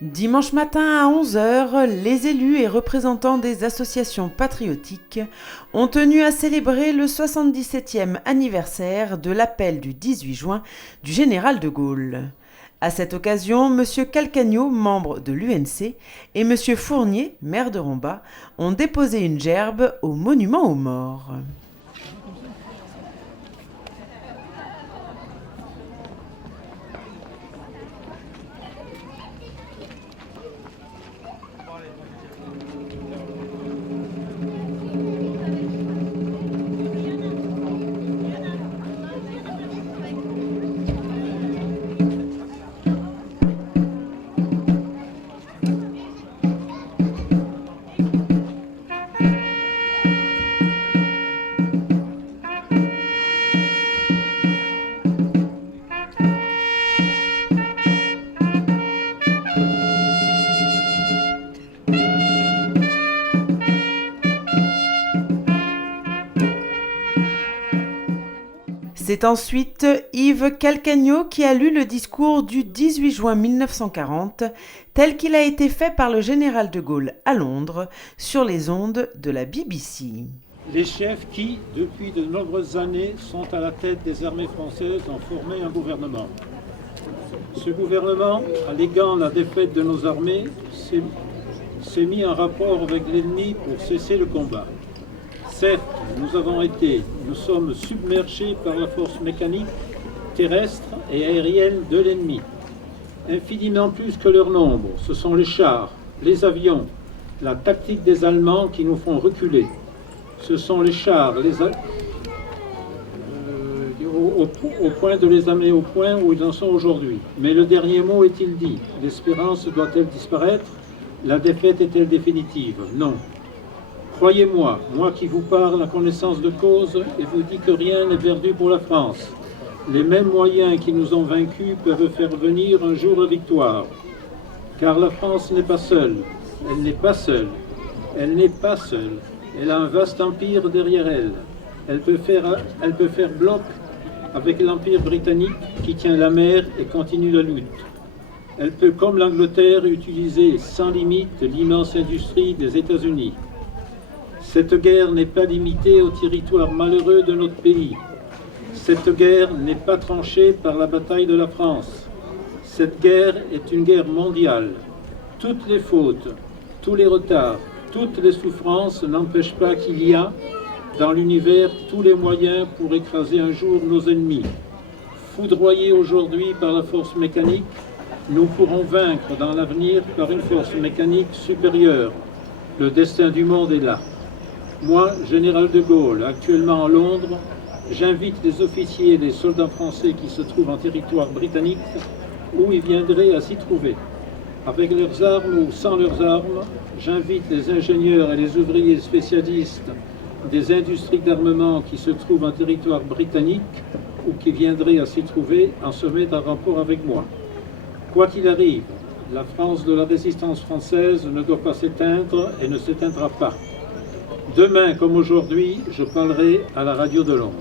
Dimanche matin à 11 h, les élus et représentants des associations patriotiques ont tenu à célébrer le 77e anniversaire de l'appel du 18 juin du général de Gaulle. À cette occasion, M. Calcagno, membre de l'UNC, et M. Fournier, maire de Rombat, ont déposé une gerbe au monument aux morts. C'est ensuite Yves Calcagno qui a lu le discours du 18 juin 1940, tel qu'il a été fait par le général de Gaulle à Londres, sur les ondes de la BBC. Les chefs qui, depuis de nombreuses années, sont à la tête des armées françaises ont formé un gouvernement. Ce gouvernement, alléguant la défaite de nos armées, s'est mis en rapport avec l'ennemi pour cesser le combat. Certes, nous sommes submergés par la force mécanique, terrestre et aérienne de l'ennemi. Infiniment plus que leur nombre, ce sont les chars, les avions, la tactique des Allemands qui nous font reculer. Ce sont les chars, au point de les amener au point où ils en sont aujourd'hui. Mais le dernier mot est-il dit? L'espérance doit-elle disparaître? La défaite est-elle définitive? Non. Croyez-moi, moi qui vous parle en connaissance de cause et vous dis que rien n'est perdu pour la France. Les mêmes moyens qui nous ont vaincus peuvent faire venir un jour la victoire. Car la France n'est pas seule. Elle n'est pas seule. Elle n'est pas seule. Elle a un vaste empire derrière elle. Elle peut faire bloc avec l'empire britannique qui tient la mer et continue la lutte. Elle peut, comme l'Angleterre, utiliser sans limite l'immense industrie des États-Unis. Cette guerre n'est pas limitée au territoire malheureux de notre pays. Cette guerre n'est pas tranchée par la bataille de la France. Cette guerre est une guerre mondiale. Toutes les fautes, tous les retards, toutes les souffrances n'empêchent pas qu'il y a, dans l'univers, tous les moyens pour écraser un jour nos ennemis. Foudroyés aujourd'hui par la force mécanique, nous pourrons vaincre dans l'avenir par une force mécanique supérieure. Le destin du monde est là. Moi, général de Gaulle, actuellement à Londres, j'invite les officiers et les soldats français qui se trouvent en territoire britannique où ils viendraient à s'y trouver. Avec leurs armes ou sans leurs armes, j'invite les ingénieurs et les ouvriers spécialistes des industries d'armement qui se trouvent en territoire britannique ou qui viendraient à s'y trouver en se mettre en rapport avec moi. Quoi qu'il arrive, la France de la résistance française ne doit pas s'éteindre et ne s'éteindra pas. Demain comme aujourd'hui, je parlerai à la radio de Londres.